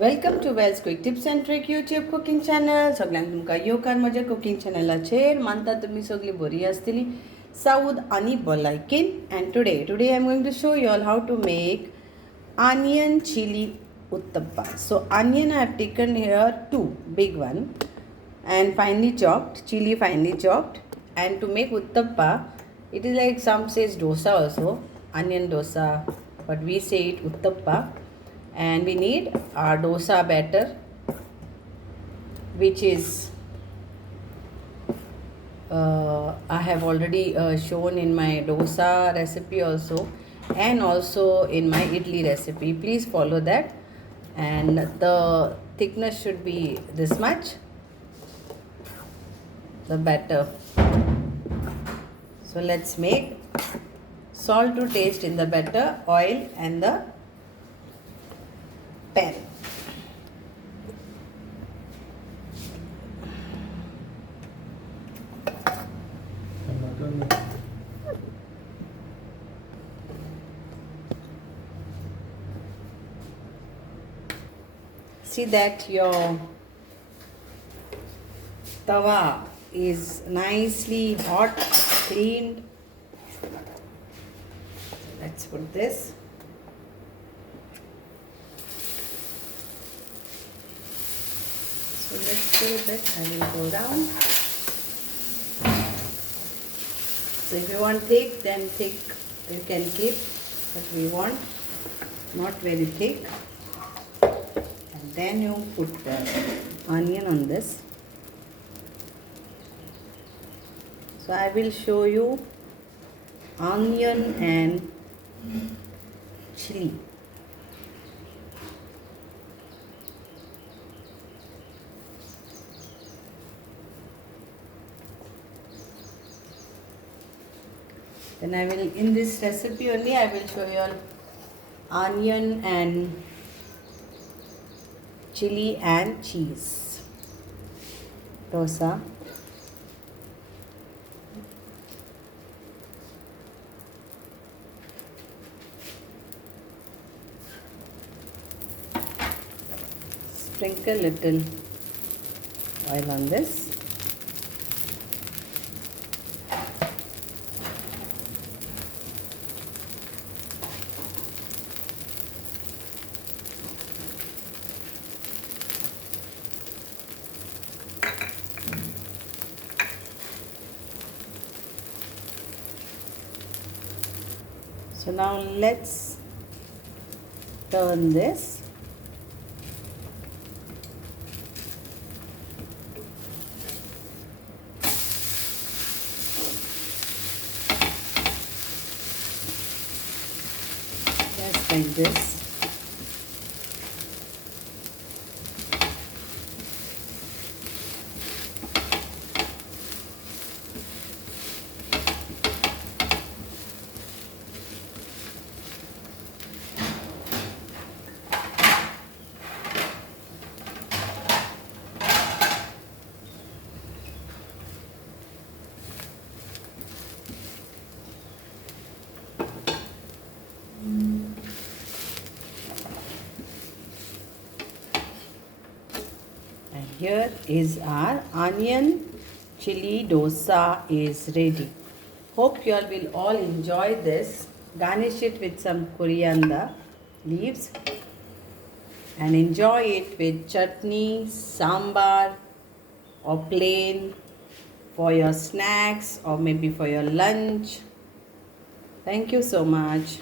Welcome to Vels quick tips and trick YouTube cooking channel. सगळ्यांक तुमकां येवकार म्हज्या कुकिंग चॅनलाचेर. मानता तुमी सगळीं बरीं आसतलीं साऊद आनी भलायकेन. And today I am going to show you all how to make onion chili uttapa. So onion I have taken here 2 big one and finely chopped, chili finely chopped. And to make uttapa, it is like some says dosa also, onion dosa, but we say it uttapa. And we need our dosa batter, which is I have already shown in my dosa recipe also, and also in my idli recipe. Please follow that. And the thickness should be this much, the batter. So let's make salt to taste in the batter, oil and the pan. See that your tawa is nicely hot, cleaned. Let's put this. So let's do this. I will go down. So if you want thick, then thick you can keep, but we want not very thick. And then you put the onion on this. So I will show you onion and chili. Then I will, in this recipe only, I will show you all onion and chili and cheese dosa. Sprinkle little oil on this. So now let's turn this. Just like this. And here is our onion chili dosa is ready. Hope you all will all enjoy this. Garnish it with some coriander leaves and enjoy it with chutney, sambar, or plain for your snacks or maybe for your lunch. Thank you so much.